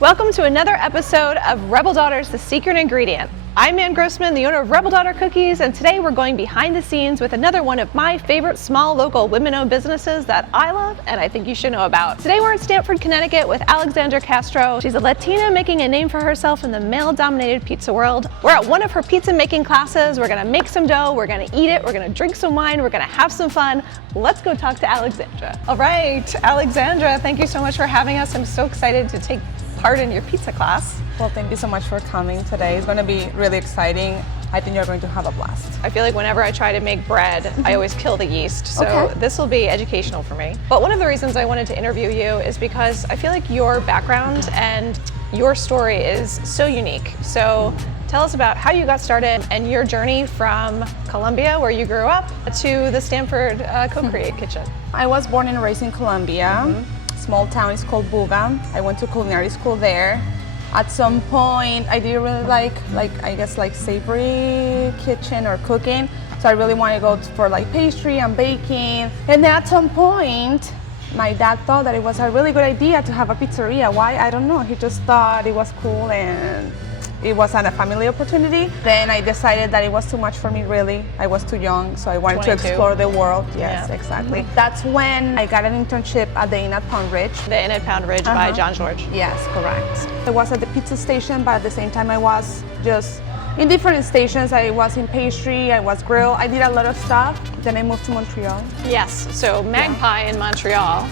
Welcome to another episode of Rebel Daughters, The Secret Ingredient. I'm Ann Grossman, the owner of Rebel Daughter Cookies, and today we're going behind the scenes with another one of my favorite small local women-owned businesses that I love and I think you should know about. Today we're in Stamford, Connecticut with Alexandra Castro. She's a Latina making a name for herself in the male-dominated pizza world. We're at one of her pizza making classes. We're gonna make some dough, we're gonna eat it, we're gonna drink some wine, we're gonna have some fun. Let's go talk to Alexandra. All right, Alexandra, thank you so much for having us. I'm so excited to take part in your pizza class. Well, thank you so much for coming today. It's going to be really exciting. I think you're going to have a blast. I feel like whenever I try to make bread, I always kill the yeast, so this will be educational for me. But one of the reasons I wanted to interview you is because I feel like your background and your story is so unique. So tell us about how you got started and your journey from Colombia, where you grew up, to the Stamford Co-Create Kitchen. I was born and raised in Colombia. Small town is called Buga. I went to culinary school there. At some point, I didn't really like savory kitchen or cooking. So I really wanted to go for pastry and baking. And then at some point, my dad thought that it was a really good idea to have a pizzeria. Why? I don't know. He just thought it was cool and it wasn't a family opportunity. Then I decided that it was too much for me, really. I was too young, so I wanted 22. to explore the world. Yes, exactly. That's when I got an internship at the Inn at Pound Ridge. The Inn at Pound Ridge by John George. Yes, correct. I was at the pizza station, but at the same time I was just in different stations. I was in pastry, I was grill. I did a lot of stuff. Then I moved to Montreal. Yes, so Magpie in Montreal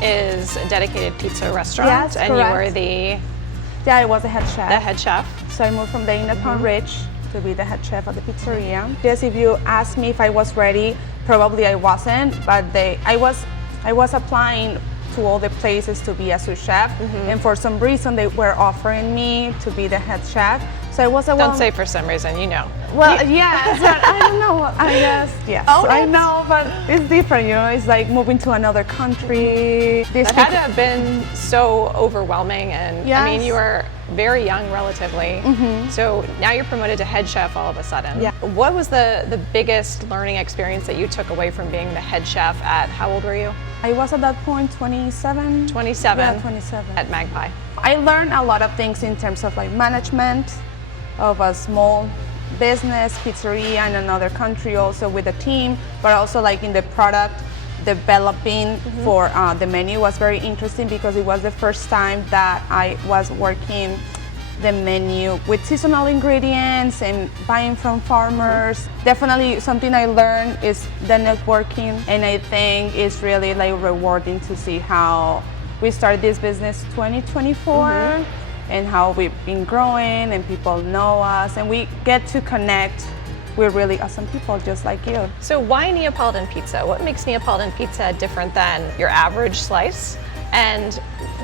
is a dedicated pizza restaurant. Yes, and correct. you were the I was the head chef. The head chef. So I moved from the Inn at Pound Ridge to be the head chef at the pizzeria. Yes, if you ask me if I was ready, probably I wasn't, but I was applying to all the places to be a sous chef, and for some reason they were offering me to be the head chef. So I was Don't say for some reason, you know. Well, yes, but I don't know. I guess, yes. I know, but it's different, you know. It's like moving to another country. That had to have been so overwhelming, and I mean, you were very young relatively. So now you're promoted to head chef all of a sudden. Yeah. What was the biggest learning experience that you took away from being the head chef at, how old were you? I was at that point 27. 27? Yeah, 27. At Magpie. I learned a lot of things in terms of management of a small business, pizzeria in another country, also with a team, but also in the product developing for the menu was very interesting because it was the first time that I was working the menu with seasonal ingredients and buying from farmers. Definitely something I learned is the networking, and I think it's really rewarding to see how we started this business 2024 and how we've been growing and people know us and we get to connect with really awesome people just like you. So why Neapolitan pizza? What makes Neapolitan pizza different than your average slice? And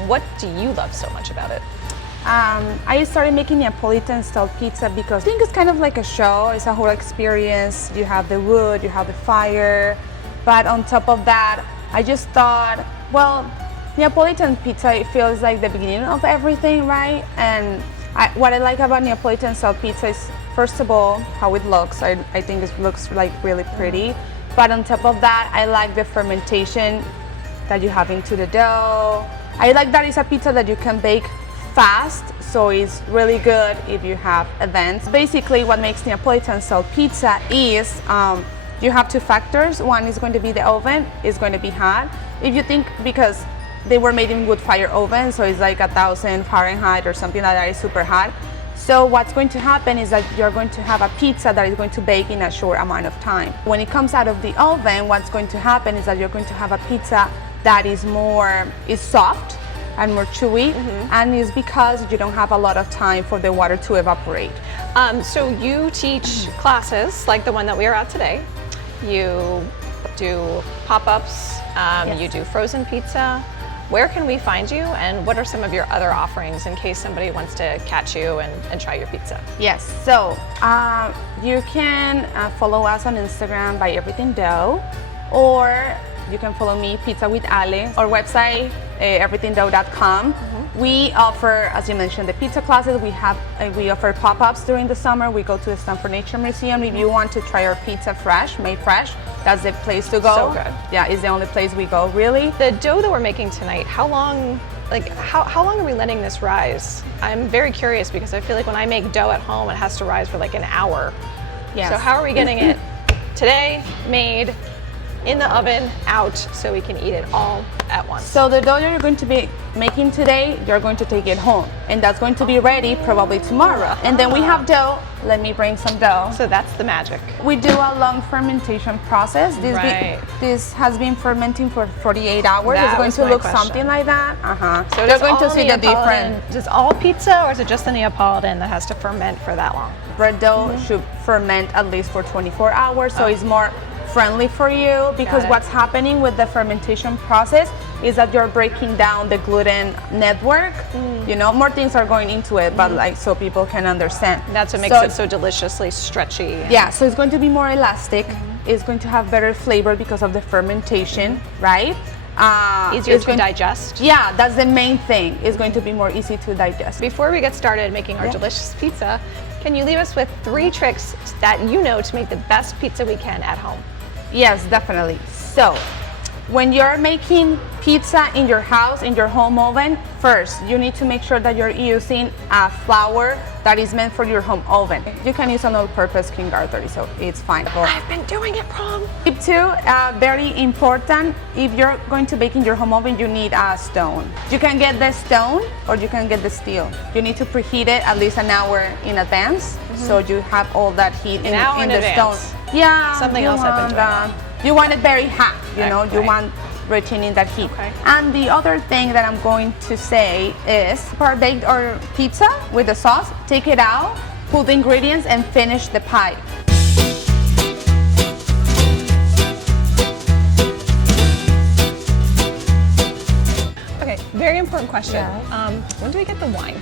what do you love so much about it? I started making Neapolitan style pizza because I think it's kind of like a show. It's a whole experience. You have the wood, you have the fire, but on top of that, I just thought, well, Neapolitan pizza, it feels like the beginning of everything, right? And what I like about Neapolitan style pizza is, first of all, how it looks. I think it looks really pretty. But on top of that, I like the fermentation that you have into the dough. I like that it's a pizza that you can bake fast, so it's really good if you have events. Basically, what makes Neapolitan style pizza is you have two factors. One is going to be the oven, it's going to be hot. If you think, because they were made in wood fire oven, so it's 1,000 Fahrenheit or something like that, is super hot. So what's going to happen is that you're going to have a pizza that is going to bake in a short amount of time. When it comes out of the oven, what's going to happen is that you're going to have a pizza that is soft and more chewy, and it's because you don't have a lot of time for the water to evaporate. So you teach classes like the one that we are at today. You do pop-ups, you do frozen pizza. Where can we find you, and what are some of your other offerings in case somebody wants to catch you and try your pizza? Yes, so you can follow us on Instagram by Everything Dough, or you can follow me, Pizza with Ale, our website, everythingdough.com. We offer, as you mentioned, the pizza classes. We offer pop-ups during the summer. We go to the Stamford Nature Museum. If you want to try our pizza fresh, made fresh, that's the place to go. So good. Yeah, it's the only place we go, really. The dough that we're making tonight, how long like how long are we letting this rise? I'm very curious because I feel like when I make dough at home, it has to rise for like an hour. Yes. So how are we getting it today, made, in the oven, out, so we can eat it all at once? So the dough you're going to be making today, you're going to take it home, and that's going to be ready probably tomorrow. And then we have dough. Let me bring some dough. So that's the magic. We do a long fermentation process. This has been fermenting for 48 hours. That it's going was to my look question. something like that. So you're going to see the difference. Does all pizza, or is it just the Neapolitan that has to ferment for that long? Bread dough should ferment at least for 24 hours, so it's more friendly for you, because what's happening with the fermentation process is that you're breaking down the gluten network. You know, more things are going into it, but like so people can understand. That's what makes it so deliciously stretchy. Yeah, so it's going to be more elastic. It's going to have better flavor because of the fermentation, right? Easier to digest. Yeah, that's the main thing. It's going to be more easy to digest. Before we get started making our delicious pizza, can you leave us with 3 tricks that you know to make the best pizza we can at home? Yes, definitely. So, when you're making pizza in your house, in your home oven, first, you need to make sure that you're using a flour that is meant for your home oven. You can use an all-purpose King Arthur, so it's fine. I've been doing it wrong. Tip 2, very important, if you're going to bake in your home oven, you need a stone. You can get the stone or you can get the steel. You need to preheat it at least an hour in advance, so you have all that heat in the stone. Yeah, something else I've been doing. You want it very hot, you know, you Right. want retaining that heat. Okay. And the other thing that I'm going to say is, for baked or pizza with the sauce, take it out, put the ingredients, and finish the pie. Okay, very important question. Yeah. When do we get the wine?